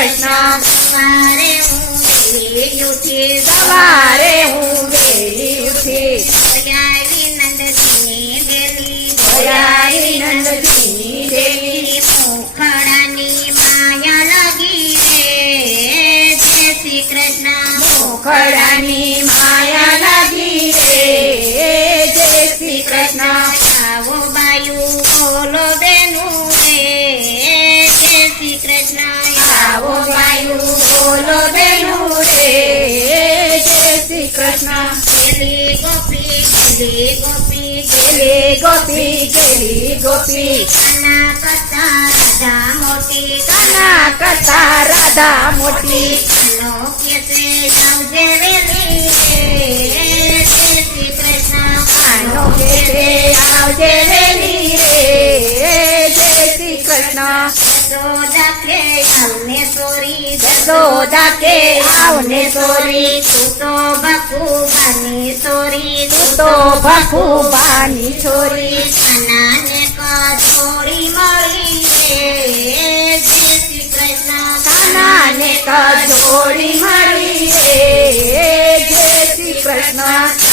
કૃષ્ણ સવારે હું વહેલી ઉઠી સવારે હું વહેલી ઉઠી દયાળી નંદજીની દેવી દયાળી નંદજીની દેવી મોખડાની માયા લાગી રે જય શ્રી કૃષ્ણ મોખડાની માયા લાગી રે જય શ્રી કૃષ્ણ આવો બાયુ બોલો બેનું રે જય શ્રી કૃષ્ણ આવો વાયુ બોલો બેનું રે જય શ્રી કૃષ્ણ ગેલી ગોપી ગેલી ગોપી ગેલી ગોપી ગેલી ગોપી કાના કરતા રાધા મોટી કાના કરતા રાધા મોટી કાનો કેસે આવજે વેલી રે જય શ્રી કૃષ્ણ કાનો કેસે આવજે વેલી રે જય શ્રી કૃષ્ણ યશોદા કે આવને સોરી યશોદા કે આવને સોરી તું તો બકુબાની સોરી તું તો ભખુબાની છોરી કાનાને કચોરી મળી રે જય શ્રી કૃષ્ણ કાનાને કજોડી મળી રે જય શ્રી કૃષ્ણ